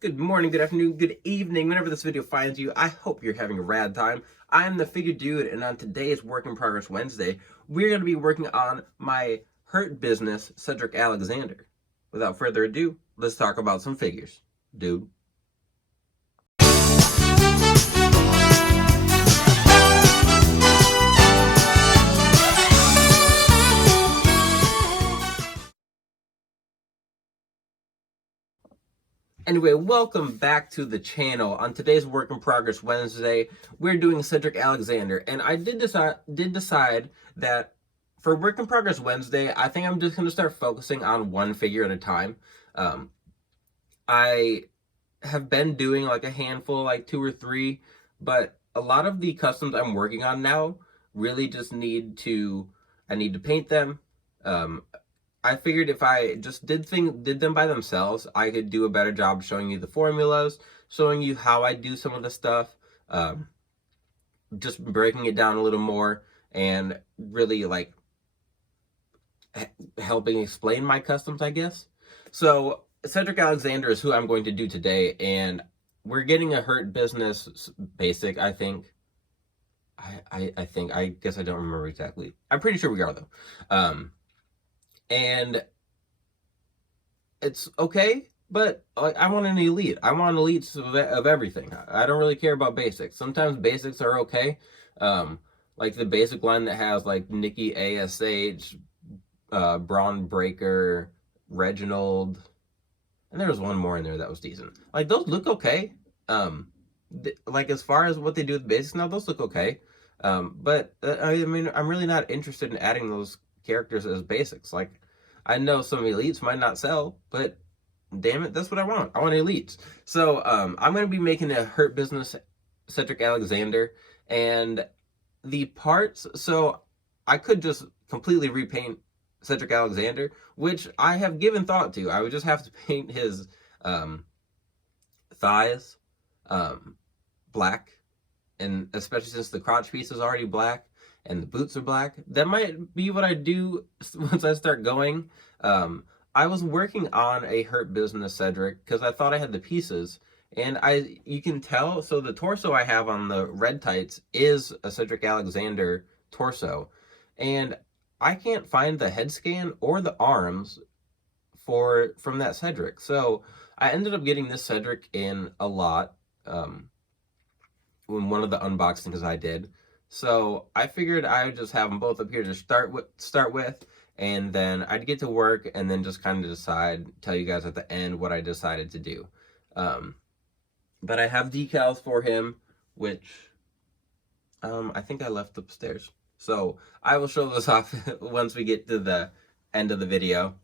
Good morning, good afternoon, good evening, whenever this video finds you. I hope you're having a rad time. I'm the Figure Dude, and on today's Work in Progress Wednesday, we're going to be working on my hurt business, Cedric Alexander. Without further ado, let's talk about some figures, dude. Anyway, welcome back to the channel. On today's Work in Progress Wednesday, we're doing Cedric Alexander, and I did decide that for Work in Progress Wednesday, I think I'm just going to start focusing on one figure at a time. I have been doing like a handful, like 2 or 3, but a lot of the customs I'm working on now really just I need to paint them. I figured if I just did them by themselves, I could do a better job showing you the formulas, showing you how I do some of the stuff, just breaking it down a little more, and really like helping explain my customs, I guess. So Cedric Alexander is who I'm going to do today, and we're getting a hurt business basic, I think. I guess I don't remember exactly. I'm pretty sure we are though. And it's okay, but I want an elite. I want elites of everything. I don't really care about basics. Sometimes basics are okay. Like the basic line that has like Nikki ASH, Braun Breaker, Reginald, and there was one more in there that was decent. Like those look okay. Like as far as what they do with basics now, those look okay. But I mean, I'm really not interested in adding those characters as basics. Like, I know some elites might not sell, but damn it, that's what I want. I want elites. So I'm going to be making a hurt business Cedric Alexander, and the parts, so I could just completely repaint Cedric Alexander, which I have given thought to. I would just have to paint his thighs black, and especially since the crotch piece is already black and the boots are black, that might be what I do once I start going. I was working on a hurt business Cedric because I thought I had the pieces, and you can tell, so the torso I have on the red tights is a Cedric Alexander torso, and I can't find the head scan or the arms from that Cedric. So I ended up getting this Cedric in a lot, in one of the unboxings I did. So I figured I would just have them both up here to start with, and then I'd get to work and then just kind of tell you guys at the end what I decided to do. But I have decals for him, which I think I left upstairs. So I will show this off once we get to the end of the video.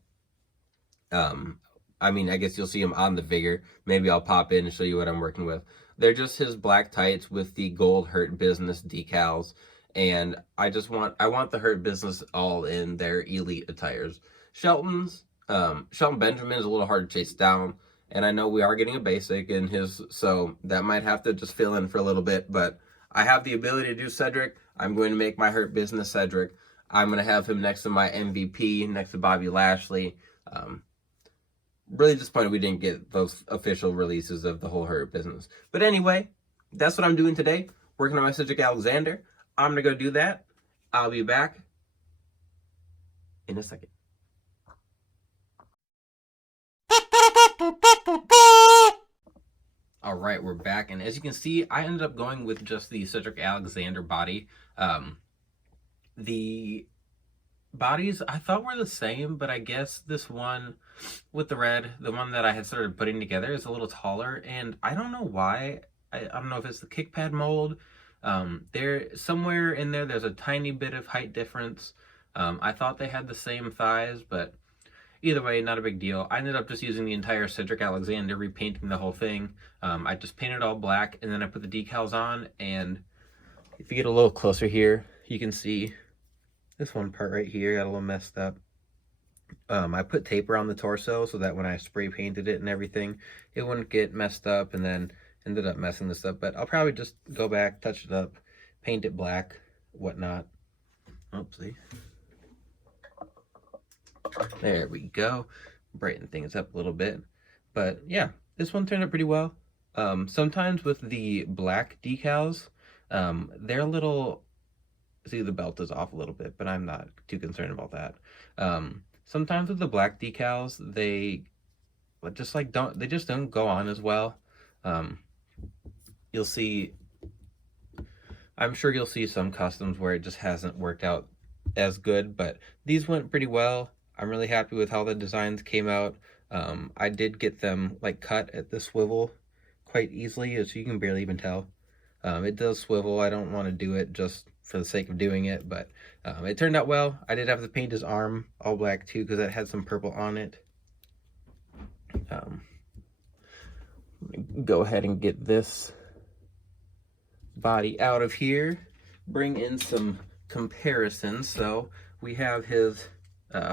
I mean, I guess you'll see him on the figure. Maybe I'll pop in and show you what I'm working with. They're just his black tights with the gold Hurt Business decals. And I want the Hurt Business all in their elite attires. Shelton Benjamin is a little hard to chase down. And I know we are getting a basic in his, so that might have to just fill in for a little bit. But I have the ability to do Cedric. I'm going to make my Hurt Business Cedric. I'm going to have him next to my MVP, next to Bobby Lashley. Really disappointed we didn't get those official releases of the whole Hurt Business. But anyway, that's what I'm doing today. Working on my Cedric Alexander. I'm going to go do that. I'll be back in a second. All right, we're back. And as you can see, I ended up going with just the Cedric Alexander body. The bodies I thought were the same, but I guess this one with the red, the one that I had started putting together, is a little taller, and I don't know why. I don't know if it's the kick pad mold. There, somewhere in there, there's a tiny bit of height difference. I thought they had the same thighs, but either way, not a big deal. I ended up just using the entire Cedric Alexander, repainting the whole thing. I just painted all black, and then I put the decals on, and if you get a little closer here, you can see this one part right here got a little messed up. I put tape around the torso so that when I spray painted it and everything, it wouldn't get messed up, and then ended up messing this up. But I'll probably just go back, touch it up, paint it black, whatnot. Oopsie. There we go. Brighten things up a little bit. But yeah, This one turned out pretty well. Sometimes with the black decals, they're a little, see, the belt is off a little bit, but I'm not too concerned about that. Sometimes with the black decals, they just like they just don't go on as well. You'll see, I'm sure you'll see some customs where it just hasn't worked out as good, but these went pretty well. I'm really happy with how the designs came out. I did get them like cut at the swivel quite easily, as you can barely even tell. It does swivel. I don't want to do it just for the sake of doing it, but it turned out well. I did have to paint his arm all black too because it had some purple on it. Go ahead and get this body out of here. Bring in some comparisons. So we have his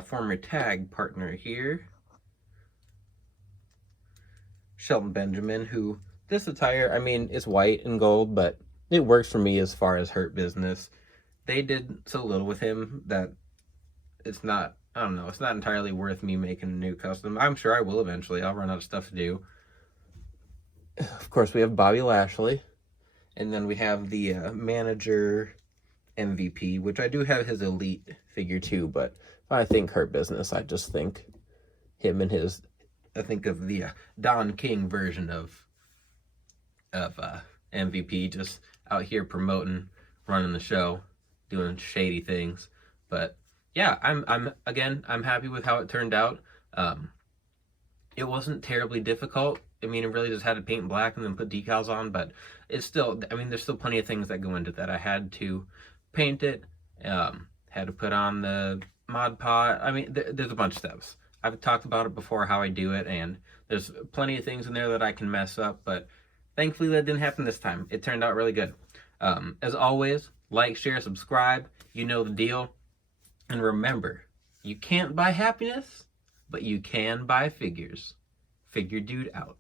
former tag partner here, Shelton Benjamin, who this attire, I mean, it's white and gold, but it works for me as far as Hurt Business. They did so little with him that it's not, I don't know, it's not entirely worth me making a new custom. I'm sure I will eventually. I'll run out of stuff to do. Of course, we have Bobby Lashley. And then we have the manager MVP, which I do have his elite figure too, but when I think Hurt Business, I just think him and his, I think of the Don King version of MVP, just out here promoting, running the show, doing shady things. But yeah, I'm happy with how it turned out. It wasn't terribly difficult. I mean, it really just had to paint black and then put decals on, but it's still, I mean, there's still plenty of things that go into that. I had to paint it, had to put on the Mod Podge. I mean, there's a bunch of steps. I've talked about it before, how I do it, and there's plenty of things in there that I can mess up, but thankfully that didn't happen this time. It turned out really good. As always, like, share, subscribe. You know the deal. And remember, you can't buy happiness, but you can buy figures. Figure Dude out.